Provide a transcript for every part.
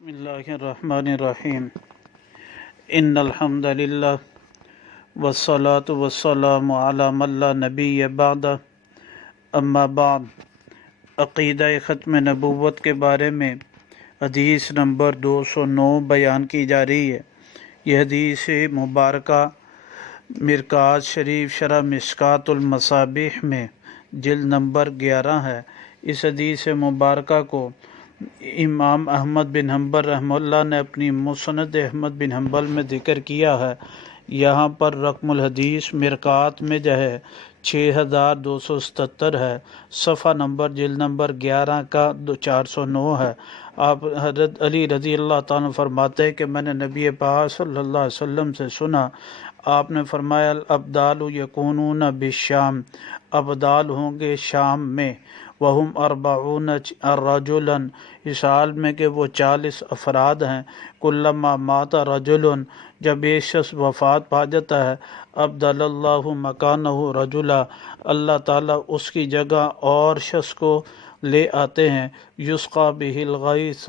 بسم اللہ الرحمن الرحیم ان الحمد للہ والصلاة والسلام علی من لا نبی بعد اما بعد عقیدہ ختم نبوت کے بارے میں حدیث نمبر 209 بیان کی جا رہی ہے۔ یہ حدیث مبارکہ مرکات شریف شرح مشکات المصابیح میں جلد نمبر 11 ہے۔ اس حدیث مبارکہ کو امام احمد بن حنبل رحمہ اللہ نے اپنی مسند احمد بن حنبل میں ذکر کیا ہے۔ یہاں پر رقم الحدیث مرکات میں 6277 ہے، صفحہ نمبر جلد نمبر 11 کا 409 ہے۔ آپ حضرت علی رضی اللہ تعالیٰ فرماتے ہیں کہ میں نے نبی پاک صلی اللہ علیہ وسلم سے سنا، آپ نے فرمایا الابدال یکونون بالشام، ابدال ہوں گے شام میں، وہم 40 رجلا، اس حال میں کہ وہ 40 افراد ہیں، کلما مات رجل، جب ایک شخص وفات پا جاتا ہے، ابدل اللہ مکانہ رجلا، اللہ تعالیٰ اس کی جگہ اور شخص کو لے آتے ہیں، یسقى بہ الغیث،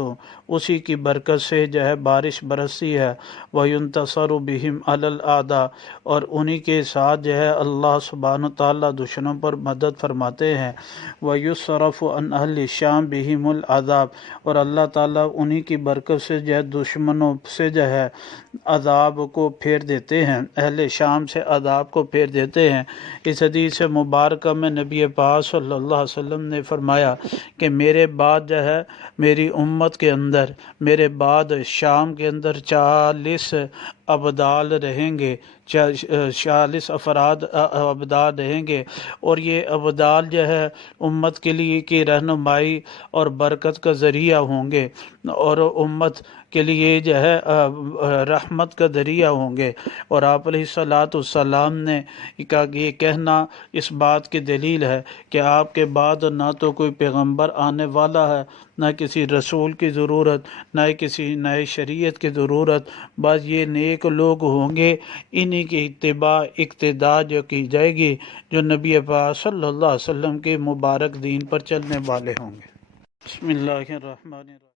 اسی کی برکت سے بارش برستی ہے، وینتصر بہم علی الاعداء، اور انہی کے ساتھ اللہ سبحانہ تعالیٰ دشمنوں پر مدد فرماتے ہیں، ویصرف عن اہل الشام بہم العذاب، اور اللہ تعالیٰ انہی کی برکت سے دشمنوں سے عذاب کو پھیر دیتے ہیں، اہل شام سے عذاب کو پھیر دیتے ہیں۔ اس حدیث مبارکہ میں نبی پاک صلی اللہ علیہ وسلم نے فرمایا کہ میرے بعد میری امت کے اندر، میرے بعد شام کے اندر 40 ابدال رہیں گے، 40 افراد ابدال رہیں گے، اور یہ ابدال امت کے لیے کی رہنمائی اور برکت کا ذریعہ ہوں گے، اور امت کے لیے رحمت کا ذریعہ ہوں گے۔ اور آپ علیہ الصلوۃ والسلام نے کہا کہ یہ کہنا اس بات کی دلیل ہے کہ آپ کے بعد نہ تو کوئی پیغمبر آنے والا ہے، نہ کسی رسول کی ضرورت، نہ کسی نئے شریعت کی ضرورت، بس یہ نیک لوگ ہوں گے، انہی کی اتباع اقتداء جو کی جائے گی، جو نبی پاک صلی اللہ علیہ وسلم کے مبارک دین پر چلنے والے ہوں گے۔ بسم اللہ الرحمن الرحیم۔